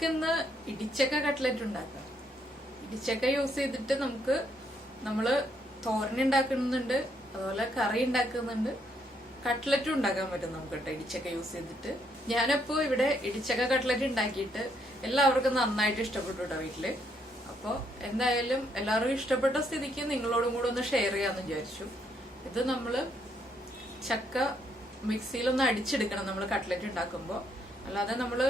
നമുക്കിന്ന് ഇടിച്ചക്ക കട്ട്ലറ്റ് ഉണ്ടാക്കാം. ഇടിച്ചക്ക യൂസ് ചെയ്തിട്ട് നമ്മള് തോരൻ ഉണ്ടാക്കുന്നുണ്ട്, അതുപോലെ കറി ഉണ്ടാക്കുന്നുണ്ട്, കട്ട്ലറ്റും ഉണ്ടാക്കാൻ പറ്റും നമുക്ക് കേട്ടോ ഇടിച്ചക്ക യൂസ് ചെയ്തിട്ട്. ഞാനപ്പോ ഇവിടെ ഇടിച്ചക്ക കട്ട്ലറ്റ് ഉണ്ടാക്കിയിട്ട് എല്ലാവർക്കും നന്നായിട്ട് ഇഷ്ടപ്പെട്ടു കേട്ടോ വീട്ടില്. അപ്പൊ എന്തായാലും എല്ലാവർക്കും ഇഷ്ടപ്പെട്ട സ്ഥിതിക്ക് നിങ്ങളോടും കൂടെ ഒന്ന് ഷെയർ ചെയ്യാന്ന് വിചാരിച്ചു. ഇത് നമ്മള് ചക്ക മിക്സിയിലൊന്ന് അടിച്ചെടുക്കണം നമ്മൾ കട്ട്ലറ്റ് ഉണ്ടാക്കുമ്പോ. അല്ലാതെ നമ്മള്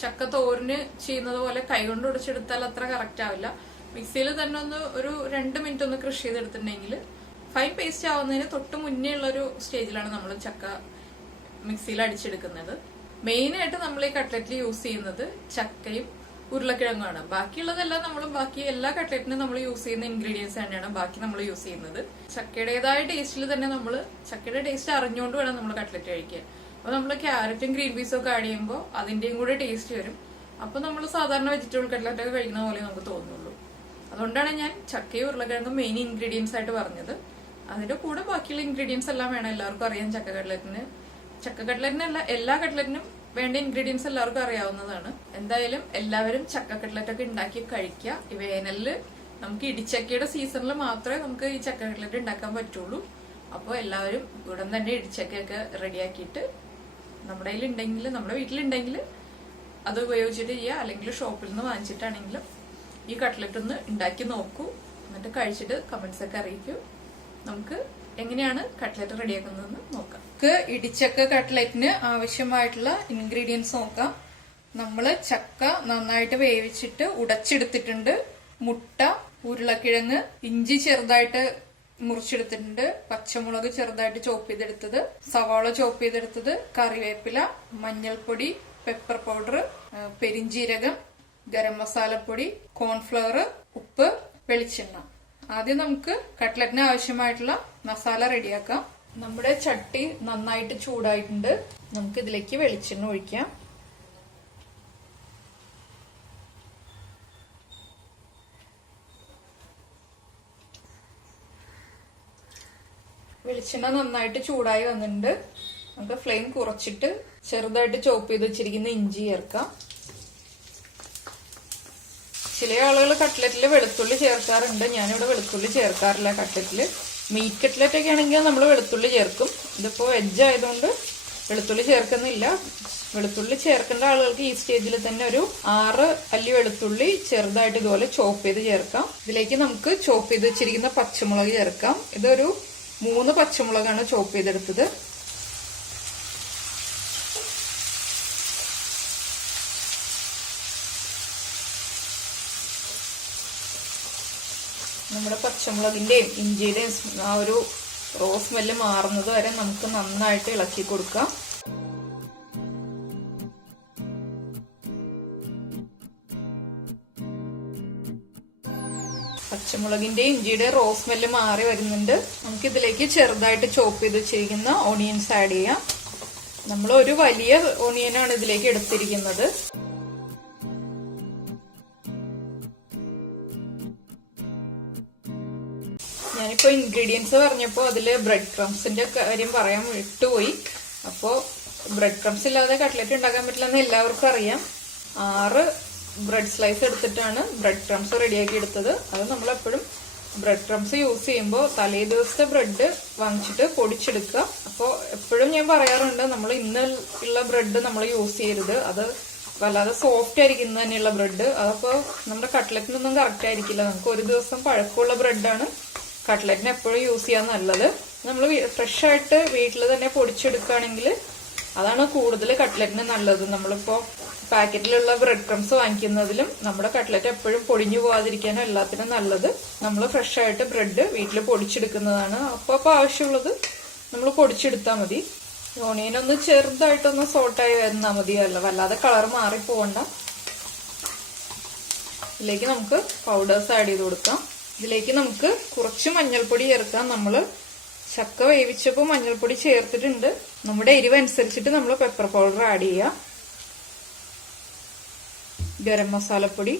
ചക്ക തോരന് ചെയ്യുന്നത് പോലെ കൈകൊണ്ട് ഉടച്ചെടുത്താൽ അത്ര കറക്റ്റ് ആവില്ല. മിക്സിയിൽ തന്നെ ഒന്ന് ഒരു 2 മിനിറ്റ് ഒന്ന് ക്രഷ് ചെയ്തെടുത്തിട്ടുണ്ടെങ്കിൽ ഫൈൻ പേസ്റ്റ് ആവുന്നതിന് തൊട്ട് മുന്നേ ഉള്ള ഒരു സ്റ്റേജിലാണ് നമ്മൾ ചക്ക മിക്സിയിൽ അടിച്ചെടുക്കുന്നത്. മെയിൻ ആയിട്ട് നമ്മൾ ഈ കട്ട്ലറ്റിൽ യൂസ് ചെയ്യുന്നത് ചക്കയും ഉരുളക്കിഴങ്ങാണ്. ബാക്കിയുള്ളതെല്ലാം ബാക്കി എല്ലാ കട്ട്ലറ്റിനും നമ്മൾ യൂസ് ചെയ്യുന്ന ഇൻഗ്രീഡിയൻസ് തന്നെയാണ് ബാക്കി നമ്മൾ യൂസ് ചെയ്യുന്നത്. ചക്കയുടേതായ ടേസ്റ്റിൽ തന്നെ ചക്കയുടെ ടേസ്റ്റ് അറിഞ്ഞുകൊണ്ട് വേണം നമ്മൾ കട്ട്ലറ്റ് കഴിക്കാൻ. അപ്പൊ നമ്മൾ ക്യാരറ്റും ഗ്രീൻ പീസും ഒക്കെ ആഡ് ചെയ്യുമ്പോൾ അതിന്റെയും കൂടെ ടേസ്റ്റ് വരും. അപ്പൊ നമ്മൾ സാധാരണ വെജിറ്റബിൾ കട്ട്ലറ്റ് ഒക്കെ കഴിക്കുന്ന പോലെ നമുക്ക് തോന്നുള്ളൂ. അതുകൊണ്ടാണ് ഞാൻ ചക്കയും ഉരുളക്കിഴങ്ങും മെയിൻ ഇൻഗ്രീഡിയൻസ് ആയിട്ട് പറഞ്ഞത്. അതിന്റെ കൂടെ ബാക്കിയുള്ള ഇൻഗ്രീഡിയൻസ് എല്ലാം വേണം. എല്ലാവർക്കും അറിയാം ചക്ക കട്ട്ലറ്റിനല്ല എല്ലാ കട്ട്ലറ്റിനും വേണ്ട ഇൻഗ്രീഡിയൻസ് എല്ലാവർക്കും അറിയാവുന്നതാണ്. എന്തായാലും എല്ലാവരും ചക്ക കട്ട്ലറ്റ് ഒക്കെ ഉണ്ടാക്കി കഴിക്കുക. ഈ വേനലില് നമുക്ക് ഇടിച്ചക്കയുടെ സീസണിൽ മാത്രമേ നമുക്ക് ഈ ചക്ക കട്ട്ലറ്റ് ഉണ്ടാക്കാൻ പറ്റുള്ളൂ. അപ്പോൾ എല്ലാവരും ഉടൻ തന്നെ ഇടിച്ചക്കയൊക്കെ റെഡിയാക്കിയിട്ട് നമ്മുടെ വീട്ടിലുണ്ടെങ്കിൽ അത് ഉപയോഗിച്ചിട്ട് ചെയ്യുക. അല്ലെങ്കിൽ ഷോപ്പിൽ നിന്ന് വാങ്ങിച്ചിട്ടാണെങ്കിലും ഈ കട്ട്ലറ്റ് ഒന്ന് ഉണ്ടാക്കി നോക്കൂ. എന്നിട്ട് കഴിച്ചിട്ട് കമന്റ്സ് ഒക്കെ അറിയിക്കൂ. നമുക്ക് എങ്ങനെയാണ് കട്ട്ലറ്റ് റെഡിയാക്കുന്നതെന്ന് നോക്കാം. ഇടിച്ചക്ക കട്ട്ലറ്റിന് ആവശ്യമായിട്ടുള്ള ഇൻഗ്രീഡിയൻസ് നോക്കാം. നമ്മള് ചക്ക നന്നായിട്ട് വേവിച്ചിട്ട് ഉടച്ചെടുത്തിട്ടുണ്ട്. മുട്ട, ഉരുളക്കിഴങ്ങ്, ഇഞ്ചി ചെറുതായിട്ട് മുറിച്ചെടുത്തിട്ടുണ്ട്, പച്ചമുളക് ചെറുതായിട്ട് ചോപ്പ് ചെയ്തെടുത്തത്, സവാള ചോപ്പ് ചെയ്തെടുത്തത്, കറിവേപ്പില, മഞ്ഞൾപ്പൊടി, പെപ്പർ പൗഡർ, പെരിഞ്ജീരകം, ഗരം മസാലപ്പൊടി, കോൺഫ്ലവർ, ഉപ്പ്, വെളിച്ചെണ്ണ. ആദ്യം നമുക്ക് കട്ട്ലറ്റിന് ആവശ്യമായിട്ടുള്ള മസാല റെഡിയാക്കാം. നമ്മുടെ ചട്ടി നന്നായിട്ട് ചൂടായിട്ടുണ്ട്. നമുക്ക് ഇതിലേക്ക് വെളിച്ചെണ്ണ ഒഴിക്കാം. വെളിച്ചെണ്ണ നന്നായിട്ട് ചൂടായി വന്നിട്ടുണ്ട്. നമുക്ക് ഫ്ലെയിം കുറച്ചിട്ട് ചെറുതായിട്ട് ചോപ്പ് ചെയ്ത് വെച്ചിരിക്കുന്ന ഇഞ്ചി ചേർക്കാം. ചില ആളുകൾ കട്ട്ലറ്റിൽ വെളുത്തുള്ളി ചേർക്കാറുണ്ട്. ഞാനിവിടെ വെളുത്തുള്ളി ചേർക്കാറില്ല കട്ട്ലറ്റില്. മീറ്റ് കട്ട്ലറ്റ് ഒക്കെ ആണെങ്കിൽ നമ്മൾ വെളുത്തുള്ളി ചേർക്കും. ഇതിപ്പോ വെജ് ആയതുകൊണ്ട് വെളുത്തുള്ളി ചേർക്കുന്നില്ല. വെളുത്തുള്ളി ചേർക്കേണ്ട ആളുകൾക്ക് ഈ സ്റ്റേജിൽ തന്നെ ഒരു 6 അല്ലി വെളുത്തുള്ളി ചെറുതായിട്ട് ഇതുപോലെ ചോപ്പ് ചെയ്ത് ചേർക്കാം. ഇതിലേക്ക് നമുക്ക് ചോപ്പ് ചെയ്ത് വെച്ചിരിക്കുന്ന പച്ചമുളക് ചേർക്കാം. ഇതൊരു 3 പച്ചമുളകാണ് ചോപ്പ് ചെയ്തെടുത്തത്. നമ്മുടെ പച്ചമുളകിന്റെയും ഇഞ്ചിയുടെയും ആ ഒരു റോസ് സ്മെല്ല് മാറുന്നത് വരെ നമുക്ക് നന്നായിട്ട് ഇളക്കി കൊടുക്കാം. പച്ചമുളകിന്റെയും ഇഞ്ചിയുടെ റോസ് സ്മെല്ല് മാറി വരുന്നുണ്ട്. നമുക്ക് ഇതിലേക്ക് ചെറുതായിട്ട് ചോപ്പ് ചെയ്ത് വെച്ചിരിക്കുന്ന ഓണിയൻസ് ആഡ് ചെയ്യാം. നമ്മൾ ഒരു വലിയ ഓണിയനാണ് ഇതിലേക്ക് എടുത്തിരിക്കുന്നത്. ഞാനിപ്പോ ഇൻഗ്രീഡിയൻസ് പറഞ്ഞപ്പോ അതില് ബ്രെഡ് ക്രംസിന്റെ കാര്യം പറയാൻ വിട്ടുപോയി. അപ്പോ ബ്രെഡ് ക്രംസ് ഇല്ലാതെ കട്ട്ലറ്റ് ഉണ്ടാക്കാൻ പറ്റില്ലെന്ന് എല്ലാവർക്കും അറിയാം. 6 ബ്രെഡ് സ്ലൈസ് എടുത്തിട്ടാണ് ബ്രെഡ് ക്രംസ് റെഡിയാക്കി എടുത്തത്. അത് നമ്മളെപ്പോഴും ബ്രെഡ് ക്രംസ് യൂസ് ചെയ്യുമ്പോൾ തലേ ദിവസത്തെ ബ്രെഡ് വാങ്ങിച്ചിട്ട് പൊടിച്ചെടുക്കുക. അപ്പോൾ എപ്പോഴും ഞാൻ പറയാറുണ്ട്, നമ്മൾ ഇന്നുള്ള ബ്രെഡ് നമ്മൾ യൂസ് ചെയ്യരുത്. അത് വല്ലാതെ സോഫ്റ്റ് ആയിരിക്കും തന്നെയുള്ള ബ്രെഡ്. അതപ്പോ നമ്മുടെ കട്ട്ലറ്റിനൊന്നും കറക്റ്റ് ആയിരിക്കില്ല. നമുക്ക് ഒരു ദിവസം പഴക്കമുള്ള ബ്രെഡാണ് കട്ട്ലറ്റിന് എപ്പോഴും യൂസ് ചെയ്യാൻ നല്ലത്. നമ്മൾ ഫ്രഷ് ആയിട്ട് വീട്ടിൽ തന്നെ പൊടിച്ചെടുക്കുകയാണെങ്കിൽ അതാണ് കൂടുതൽ കട്ട്ലറ്റിന് നല്ലത്. നമ്മളിപ്പോ പാക്കറ്റിലുള്ള ബ്രെഡ് ക്രംസ് വാങ്ങിക്കുന്നതിലും നമ്മുടെ കട്ട്ലറ്റ് എപ്പോഴും പൊടിഞ്ഞു പോകാതിരിക്കാനും എല്ലാത്തിനും നല്ലത് നമ്മൾ ഫ്രഷ് ആയിട്ട് ബ്രെഡ് വീട്ടിൽ പൊടിച്ചെടുക്കുന്നതാണ്. അപ്പൊ ആവശ്യമുള്ളത് നമ്മൾ പൊടിച്ചെടുത്താൽ മതി. ഓണിയനൊന്ന് ചെറുതായിട്ടൊന്ന് സോട്ടായി വരുന്നാൽ മതി. വല്ലാതെ കളർ മാറി പോകണ്ട. ഇതിലേക്ക് നമുക്ക് പൗഡേഴ്സ് ആഡ് ചെയ്ത് കൊടുക്കാം. ഇതിലേക്ക് നമുക്ക് കുറച്ച് മഞ്ഞൾപ്പൊടി ചേർക്കാം. നമ്മള് ചക്ക വേവിച്ചപ്പോൾ മഞ്ഞൾപ്പൊടി ചേർത്തിട്ടുണ്ട്. നമ്മുടെ എരിവ് അനുസരിച്ചിട്ട് നമ്മൾ പെപ്പർ പൗഡർ ആഡ് ചെയ്യാം. ഗരം മസാലപ്പൊടി,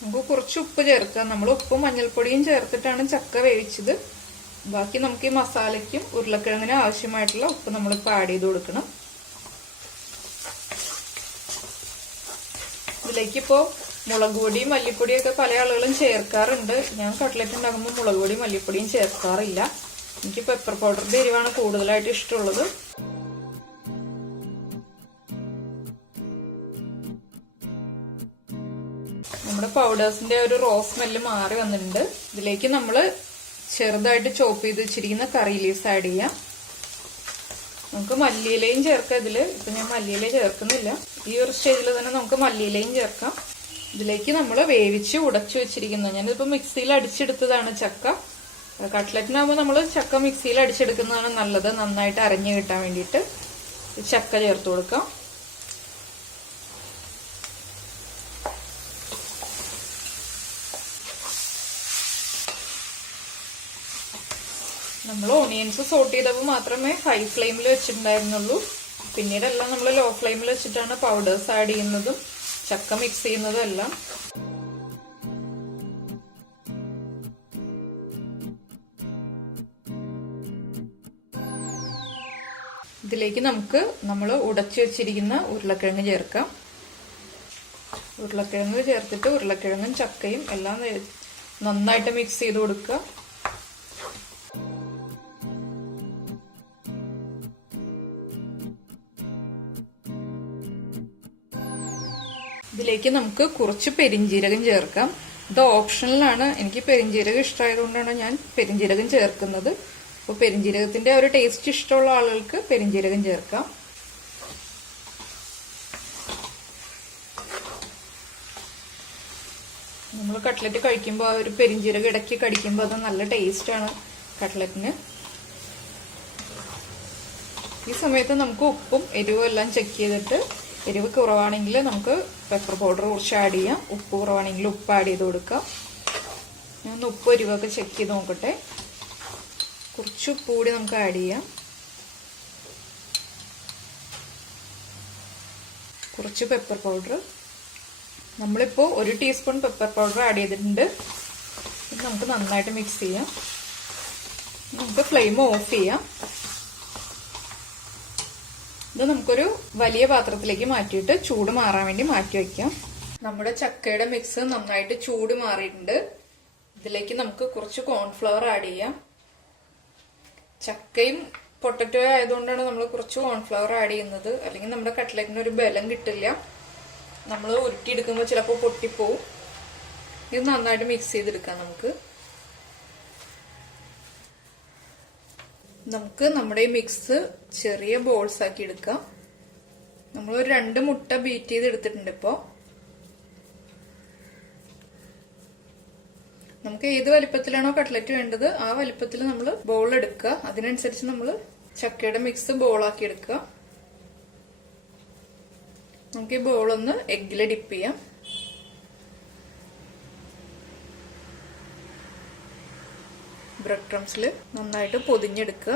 നമുക്ക് കുറച്ച് ഉപ്പ് ചേർക്കാം. നമ്മൾ ഉപ്പും മഞ്ഞൾപ്പൊടിയും ചേർത്തിട്ടാണ് ചക്ക വേവിച്ചത്. ബാക്കി നമുക്ക് ഈ മസാലയ്ക്കും ഉരുളക്കിഴങ്ങിനും ആവശ്യമായിട്ടുള്ള ഉപ്പ് നമ്മളിപ്പോൾ ആഡ് ചെയ്ത് കൊടുക്കണം. ഇതിലേക്ക് ഇപ്പോൾ മുളക് പൊടിയും മല്ലിപ്പൊടിയും ഒക്കെ പല ആളുകളും ചേർക്കാറുണ്ട്. ഞാൻ കട്ട്ലറ്റ് ഉണ്ടാക്കുമ്പോൾ മുളക് പൊടിയും മല്ലിപ്പൊടിയും ചേർക്കാറില്ല. എനിക്ക് പെപ്പർ പൗഡറിന്റെ എരിവാണ് കൂടുതലായിട്ട് ഇഷ്ടമുള്ളത്. നമ്മുടെ പൗഡേഴ്സിന്റെ ഒരു റോ സ്മെല്ല് മാറി വന്നിട്ടുണ്ട്. ഇതിലേക്ക് നമ്മൾ ചെറുതായിട്ട് ചോപ്പ് ചെയ്ത് വെച്ചിരിക്കുന്ന കറി ലീവ്സ് ആഡ് ചെയ്യാം. നമുക്ക് മല്ലിയിലയും ചേർക്കാം ഇതില്. ഇപ്പൊ ഞാൻ മല്ലിയില ചേർക്കുന്നില്ല. ഈ ഒരു സ്റ്റേജിൽ തന്നെ നമുക്ക് മല്ലിയിലയും ചേർക്കാം. ഇതിലേക്ക് നമ്മൾ വേവിച്ച് ഉടച്ചു വെച്ചിരിക്കുന്ന, ഞാനിപ്പോ മിക്സിയിൽ അടിച്ചെടുത്തതാണ് ചക്ക. കട്ട്ലറ്റിനാകുമ്പോൾ നമ്മൾ ചക്ക മിക്സിയിൽ അടിച്ചെടുക്കുന്നതാണ് നല്ലത്, നന്നായിട്ട് അരഞ്ഞു കിട്ടാൻ വേണ്ടിയിട്ട്. ചക്ക ചേർത്ത് കൊടുക്കാം. നമ്മൾ ഓണിയൻസ് സോട്ട് ചെയ്തപ്പോൾ മാത്രമേ ഹൈ ഫ്ലെയിമിൽ വെച്ചിട്ടുണ്ടായിരുന്നുള്ളൂ. പിന്നീടെല്ലാം നമ്മൾ ലോ ഫ്ലെയിമിൽ വെച്ചിട്ടാണ് പൗഡേഴ്സ് ആഡ് ചെയ്യുന്നതും ചക്ക മിക്സ് ചെയ്യുന്നതും എല്ലാം. ഇതിലേക്ക് നമുക്ക് നമ്മൾ ഉടച്ചു വെച്ചിരിക്കുന്ന ഉരുളക്കിഴങ്ങ് ചേർക്കാം. ഉരുളക്കിഴങ്ങ് ചേർത്തിട്ട് ഉരുളക്കിഴങ്ങും ചക്കയും എല്ലാം നന്നായിട്ട് മിക്സ് ചെയ്ത് കൊടുക്കുക. ഇതിലേക്ക് നമുക്ക് കുറച്ച് പെരിഞ്ജീരകം ചേർക്കാം. ഇത് ഓപ്ഷണലാണ്. എനിക്ക് പെരിഞ്ജീരകം ഇഷ്ടമായതുകൊണ്ടാണ് ഞാൻ പെരിഞ്ജീരകം ചേർക്കുന്നത്. അപ്പോൾ പെരിഞ്ജീരകത്തിന്റെ ഒരു ടേസ്റ്റ് ഇഷ്ടമുള്ള ആളുകൾക്ക് പെരിഞ്ജീരകം ചേർക്കാം. നമ്മൾ കട്ട്ലറ്റ് കഴിക്കുമ്പോൾ ആ ഒരു പെരിഞ്ജീരകം ഇടയ്ക്ക് കടിക്കുമ്പോൾ അത് നല്ല ടേസ്റ്റാണ് കട്ട്ലറ്റിന്. ഈ സമയത്ത് നമുക്ക് ഉപ്പും എരിവും എല്ലാം ചെക്ക് ചെയ്തിട്ട്, എരിവ് കുറവാണെങ്കിൽ നമുക്ക് പെപ്പർ പൗഡർ കുറച്ച് ആഡ് ചെയ്യാം. ഉപ്പ് കുറവാണെങ്കിൽ ഉപ്പ് ആഡ് ചെയ്ത് കൊടുക്കാം. ഞാൻ ഉപ്പ് എരിവൊക്കെ ചെക്ക് ചെയ്ത് നോക്കട്ടെ. കുറച്ച് ഉപ്പ് കൂടി നമുക്ക് ആഡ് ചെയ്യാം. കുറച്ച് പെപ്പർ പൗഡർ. നമ്മളിപ്പോൾ 1 ടീസ്പൂൺ പെപ്പർ പൗഡർ ആഡ് ചെയ്തിട്ടുണ്ട്. ഇത് നമുക്ക് നന്നായിട്ട് മിക്സ് ചെയ്യാം. നമുക്ക് ഫ്ലെയിം ഓഫ് ചെയ്യാം. ഇത് നമുക്കൊരു വലിയ പാത്രത്തിലേക്ക് മാറ്റിയിട്ട് ചൂട് മാറാൻ വേണ്ടി മാറ്റി വയ്ക്കാം. നമ്മുടെ ചക്കയുടെ മിക്സ് നന്നായിട്ട് ചൂട് മാറിയിട്ടുണ്ട്. ഇതിലേക്ക് നമുക്ക് കുറച്ച് കോൺഫ്ലവർ ആഡ് ചെയ്യാം. ചക്കയും പൊട്ടറ്റോ ആയതുകൊണ്ടാണ് നമ്മൾ കുറച്ച് കോൺഫ്ലവർ ആഡ് ചെയ്യുന്നത്. അല്ലെങ്കിൽ നമ്മുടെ കട്ട്ലറ്റിന് ഒരു ബലം കിട്ടില്ല. നമ്മൾ ഉരുട്ടിയെടുക്കുമ്പോൾ ചിലപ്പോൾ പൊട്ടിപ്പോവും. ഇത് നന്നായിട്ട് മിക്സ് ചെയ്തെടുക്കാം. നമുക്ക് നമ്മുടെ ഈ മിക്സ് ചെറിയ ബോൾസ് ആക്കി എടുക്കാം. നമ്മൾ ഒരു 2 മുട്ട ബീറ്റ് ചെയ്ത് എടുത്തിട്ടുണ്ട്. ഇപ്പോൾ നമുക്ക് ഏത് വലിപ്പത്തിലാണോ കട്ട്ലറ്റ് വേണ്ടത് ആ വലിപ്പത്തിൽ നമ്മൾ ബോൾ എടുക്കുക. അതിനനുസരിച്ച് നമ്മൾ ചക്കയുടെ മിക്സ് ബോളാക്കി എടുക്കുക. നമുക്ക് ഈ ബോളൊന്ന് എഗ്ഗിൽ ഡിപ്പ് ചെയ്യാം. ബ്രെഡ് ക്രംസിൽ നന്നായിട്ട് പൊതിഞ്ഞെടുക്കുക.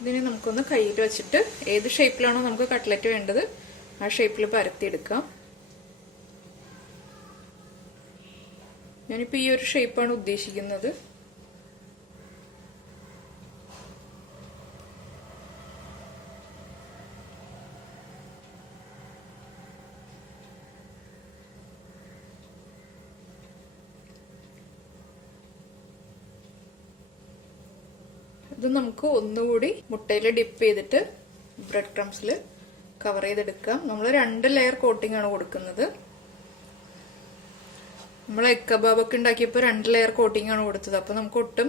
ഇതിനെ നമുക്കൊന്ന് കയ്യിൽ വെച്ചിട്ട് ഏത് ഷേപ്പിലാണോ നമുക്ക് കട്ട്ലറ്റ് വേണ്ടത് ആ ഷേപ്പിൽ പരത്തിയെടുക്കാം. ഞാനിപ്പോൾ ഈ ഒരു ഷേപ്പാണ് ഉദ്ദേശിക്കുന്നത്. ഇത് നമുക്ക് ഒന്നുകൂടി മുട്ടയിൽ ഡിപ്പ് ചെയ്തിട്ട് ബ്രെഡ് ക്രംസിൽ കവർ ചെയ്തെടുക്കാം. നമ്മൾ 2 ലെയർ കോട്ടിംഗ് ആണ് കൊടുക്കുന്നത്. നമ്മൾ എഗ് കബാബൊക്കെ ഉണ്ടാക്കിയപ്പോൾ 2 ലെയർ കോട്ടിംഗ് ആണ് കൊടുത്തത്. അപ്പൊ നമുക്ക് ഒട്ടും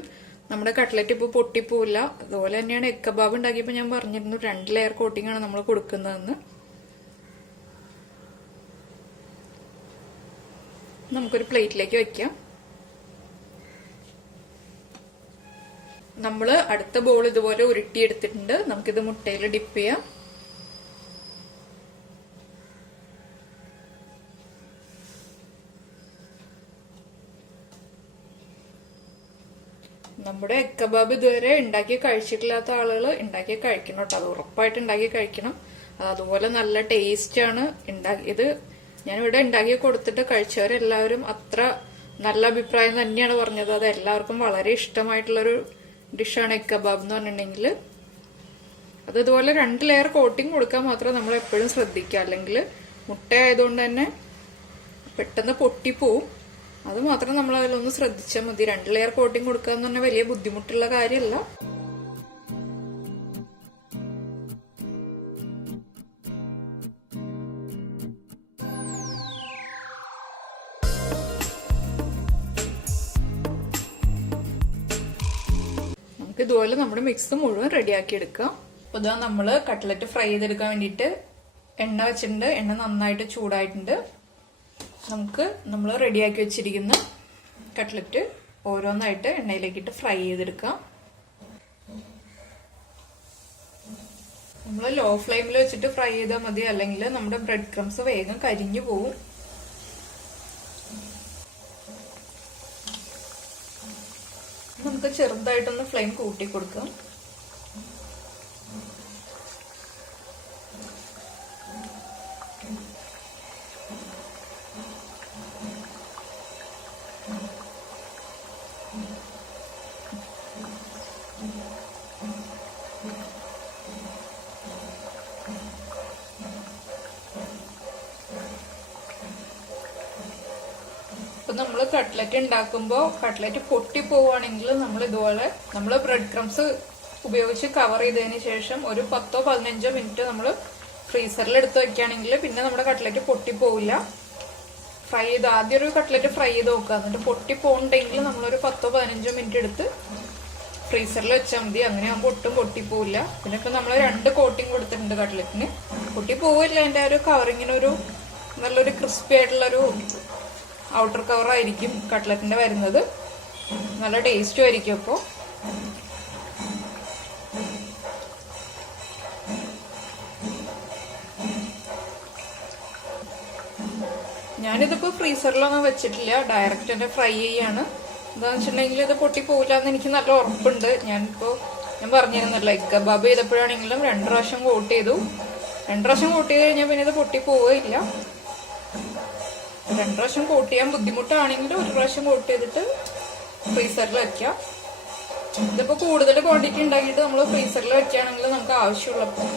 നമ്മുടെ കട്ട്ലറ്റ് ഇപ്പോൾ പൊട്ടിപ്പോവില്ല. അതുപോലെ തന്നെയാണ് എഗ് കബാബ് ഉണ്ടാക്കിയപ്പോൾ ഞാൻ പറഞ്ഞിരുന്നു 2 ലെയർ കോട്ടിംഗ് ആണ് നമ്മൾ കൊടുക്കുന്നതെന്ന്. നമുക്കൊരു പ്ലേറ്റിലേക്ക് വെക്കാം. നമ്മൾ അടുത്ത ബോൾ ഇതുപോലെ ഉരുട്ടിയെടുത്തിട്ടുണ്ട്. നമുക്കിത് മുട്ടയിൽ ഡിപ്പ് ചെയ്യാം. നമ്മുടെ എഗ് കബാബ് ഇതുവരെ ഉണ്ടാക്കി കഴിച്ചിട്ടില്ലാത്ത ആളുകൾ ഉണ്ടാക്കി കഴിക്കണം കേട്ടോ. അത് ഉറപ്പായിട്ട് ഉണ്ടാക്കി കഴിക്കണം. അതുപോലെ നല്ല ടേസ്റ്റ് ആണ് ഇത്. ഞാനിവിടെ ഉണ്ടാക്കി കൊടുത്തിട്ട് കഴിച്ചവരെല്ലാവരും അത്ര നല്ല അഭിപ്രായം തന്നെയാണ് പറഞ്ഞത്. അത് എല്ലാവർക്കും വളരെ ഇഷ്ടമായിട്ടുള്ളൊരു ഡിഷാണ് എഗ് കബാബ് എന്ന് പറഞ്ഞിട്ടുണ്ടെങ്കിൽ. അത് ഇതുപോലെ 2 ലെയർ കോട്ടിങ് കൊടുക്കാൻ മാത്രം നമ്മൾ എപ്പോഴും ശ്രദ്ധിക്കുക, അല്ലെങ്കിൽ മുട്ട ആയതുകൊണ്ട് തന്നെ പെട്ടെന്ന് പൊട്ടിപ്പോവും. അത് മാത്രം നമ്മൾ അതിലൊന്ന് ശ്രദ്ധിച്ചാൽ മതി. 2 ലെയർ കോട്ടിങ് കൊടുക്കുക എന്ന് പറഞ്ഞാൽ വലിയ ബുദ്ധിമുട്ടുള്ള കാര്യമല്ല. നമുക്ക് ഇതുപോലെ നമ്മുടെ മിക്സ് മുഴുവൻ റെഡിയാക്കി എടുക്കാം. അപ്പൊ ഇതാ നമ്മള് കട്ട്ലറ്റ് ഫ്രൈ ചെയ്തെടുക്കാൻ വേണ്ടിയിട്ട് എണ്ണ വെച്ചിട്ടുണ്ട്. എണ്ണ നന്നായിട്ട് ചൂടായിട്ടുണ്ട്. നമുക്ക് നമ്മൾ റെഡിയാക്കി വെച്ചിരിക്കുന്ന കട്ട്ലറ്റ് ഓരോന്നായിട്ട് എണ്ണയിലേക്കിട്ട് ഫ്രൈ ചെയ്തെടുക്കാം. നമ്മൾ ലോ ഫ്ലെയിമിൽ വെച്ചിട്ട് ഫ്രൈ ചെയ്താൽ മതി, അല്ലെങ്കിൽ നമ്മുടെ ബ്രെഡ് ക്രംസ് വേഗം കരിഞ്ഞു പോവും. നമുക്ക് ചെറുതായിട്ടൊന്ന് ഫ്ലെയിം കൂട്ടി കൊടുക്കാം. നമ്മൾ കട്ട്ലറ്റ് ഉണ്ടാക്കുമ്പോൾ കട്ട്ലറ്റ് പൊട്ടി പോവുകയാണെങ്കിൽ നമ്മൾ ഇതുപോലെ ബ്രെഡ് ക്രംസ് ഉപയോഗിച്ച് കവർ ചെയ്തതിന് ശേഷം ഒരു 10-15 മിനിറ്റ് നമ്മൾ ഫ്രീസറിൽ എടുത്ത് വെക്കുകയാണെങ്കിൽ പിന്നെ നമ്മുടെ കട്ട്ലറ്റ് പൊട്ടിപ്പോവില്ല. ഫ്രൈ ചെയ്ത് ആദ്യം ഒരു കട്ട്ലറ്റ് ഫ്രൈ ചെയ്ത് നോക്കുക, എന്നിട്ട് പൊട്ടിപ്പോണ്ടെങ്കിൽ നമ്മളൊരു 10-15 മിനിറ്റ് എടുത്ത് ഫ്രീസറിൽ വെച്ചാൽ മതി. അങ്ങനെ ആകുമ്പോൾ ഒട്ടും പൊട്ടിപ്പോവില്ല. പിന്നെ ഇപ്പൊ നമ്മൾ 2 കോട്ടിങ് കൊടുത്തിട്ടുണ്ട് കട്ട്ലറ്റിന്. പൊട്ടിപ്പോവില്ല. അതിന്റെ ഒരു കവറിങ്ങിനൊരു നല്ലൊരു ക്രിസ്പി ആയിട്ടുള്ളൊരു ഔട്ടർ കവർ ആയിരിക്കും കട്ട്ലറ്റിന്റെ വരുന്നത്. നല്ല ടേസ്റ്റും ആയിരിക്കും. അപ്പോൾ ഞാനിതിപ്പോ ഫ്രീസറിലൊന്നും വെച്ചിട്ടില്ല, ഡയറക്റ്റ് തന്നെ ഫ്രൈ ചെയ്യാണ്. എന്താന്ന് വെച്ചിട്ടുണ്ടെങ്കിൽ ഇത് പൊട്ടിപ്പോവില്ല എന്ന് എനിക്ക് നല്ല ഉറപ്പുണ്ട്. ഞാൻ പറഞ്ഞിരുന്നല്ലോ, എഗ് കബാബ് ചെയ്തപ്പോഴാണെങ്കിലും 2 പ്രാവശ്യം കോട്ട് ചെയ്തു. 2 പ്രാവശ്യം കോട്ട് ചെയ്ത് കഴിഞ്ഞാൽ പിന്നെ ഇത് പൊട്ടിപ്പോവുകയില്ല. 2 പ്രാവശ്യം കോട്ട് ചെയ്യാൻ ബുദ്ധിമുട്ടാണെങ്കിൽ 1 പ്രാവശ്യം കോട്ട് ചെയ്തിട്ട് ഫ്രീസറിൽ വെക്കാം. ഇതിപ്പോ കൂടുതൽ ക്വാണ്ടിറ്റി ഉണ്ടാക്കിയിട്ട് നമ്മൾ ഫ്രീസറിൽ വെക്കുകയാണെങ്കിൽ നമുക്ക് ആവശ്യമുള്ളപ്പോൾ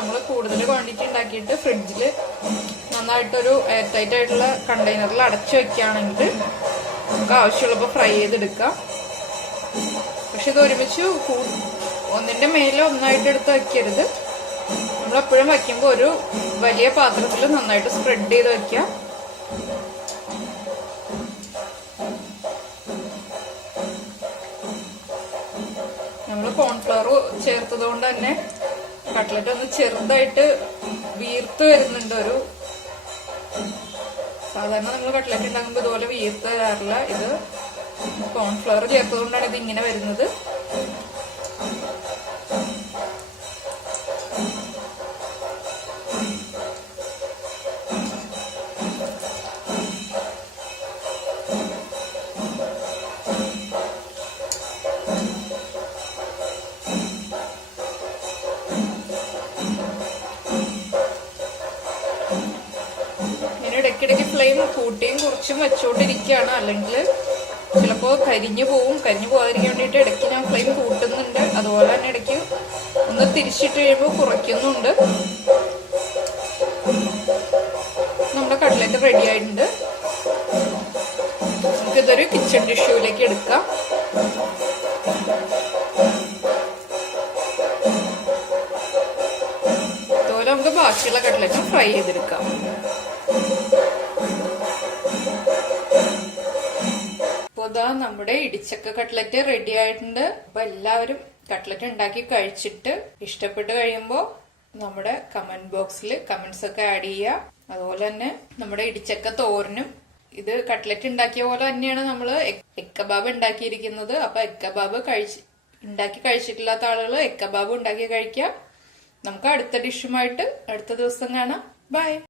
നമ്മൾ കൂടുതൽ ക്വാണ്ടിറ്റി ഉണ്ടാക്കിയിട്ട് ഫ്രിഡ്ജിൽ നന്നായിട്ടൊരു എയർ ടൈറ്റ് ആയിട്ടുള്ള കണ്ടെയ്നറിൽ അടച്ചു വെക്കുകയാണെങ്കിൽ നമുക്ക് ആവശ്യമുള്ളപ്പോൾ ഫ്രൈ ചെയ്തെടുക്കാം. പക്ഷെ ഇത് ഒരുമിച്ച് ഒന്നിന്റെ മേലെ ഒന്നായിട്ട് എടുത്ത് വെക്കരുത്. നമ്മളെപ്പോഴും വയ്ക്കുമ്പോൾ ഒരു വലിയ പാത്രത്തിൽ നന്നായിട്ട് സ്പ്രെഡ് ചെയ്ത് വെക്കാം. നമ്മൾ കോൺഫ്ലവർ ചേർത്തത് കൊണ്ട് തന്നെ കട്ട്ലറ്റ് ഒന്ന് ചെറുതായിട്ട് വീർത്ത് വരുന്നുണ്ട്. സാധാരണ നമ്മൾ കട്ട്ലറ്റ് ഉണ്ടാക്കുമ്പോൾ ഇതുപോലെ വീർത്ത് വരാറില്ല. ഇത് കോൺഫ്ലവർ ചേർത്തത് കൊണ്ടാണ് ഇത് ഇങ്ങനെ വരുന്നത്. ഇടയ്ക്കിടയ്ക്ക് ഫ്ലെയിം കൂട്ടിയും കുറച്ചും വെച്ചുകൊണ്ടിരിക്കുകയാണ്, അല്ലെങ്കിൽ ചിലപ്പോൾ കരിഞ്ഞു പോകാതിരിക്കാൻ വേണ്ടിയിട്ട് ഇടയ്ക്ക് ഞാൻ ഫ്ലെയിം കൂട്ടുന്നുണ്ട്. അതുപോലെ തന്നെ ഇടയ്ക്ക് ഒന്ന് തിരിച്ചിട്ട് കഴിയുമ്പോൾ കുറയ്ക്കുന്നുണ്ട്. നമ്മുടെ കട്ട്ലറ്റ് റെഡി ആയിട്ടുണ്ട്. നമുക്കിതൊരു കിച്ചൺ ടിഷ്യൂലേക്ക് എടുക്കാം. അതുപോലെ നമുക്ക് ബാക്കിയുള്ള കട്ട്ലറ്റ് ഫ്രൈ ചെയ്തെടുക്കാം. നമ്മുടെ ഇടിച്ചക്ക കട്ട്ലറ്റ് റെഡി ആയിട്ടുണ്ട്. അപ്പൊ എല്ലാവരും കട്ട്ലറ്റ് ഉണ്ടാക്കി കഴിച്ചിട്ട് ഇഷ്ടപ്പെട്ട് കഴിയുമ്പോൾ നമ്മുടെ കമന്റ് ബോക്സിൽ കമന്റ്സ് ഒക്കെ ആഡ് ചെയ്യുക. അതുപോലെ തന്നെ നമ്മുടെ ഇടിച്ചക്ക തോരനും ഇത് കട്ട്ലറ്റ് ഉണ്ടാക്കിയ പോലെ തന്നെയാണ് നമ്മൾ എഗ് കബാബ് ഉണ്ടാക്കിയിരിക്കുന്നത്. അപ്പൊ എഗ് കബാബ് ഉണ്ടാക്കി കഴിച്ചിട്ടില്ലാത്ത ആളുകൾ എഗ് കബാബ് ഉണ്ടാക്കി കഴിക്കാം. നമുക്ക് അടുത്ത ഡിഷുമായിട്ട് അടുത്ത ദിവസം കാണാം. ബൈ.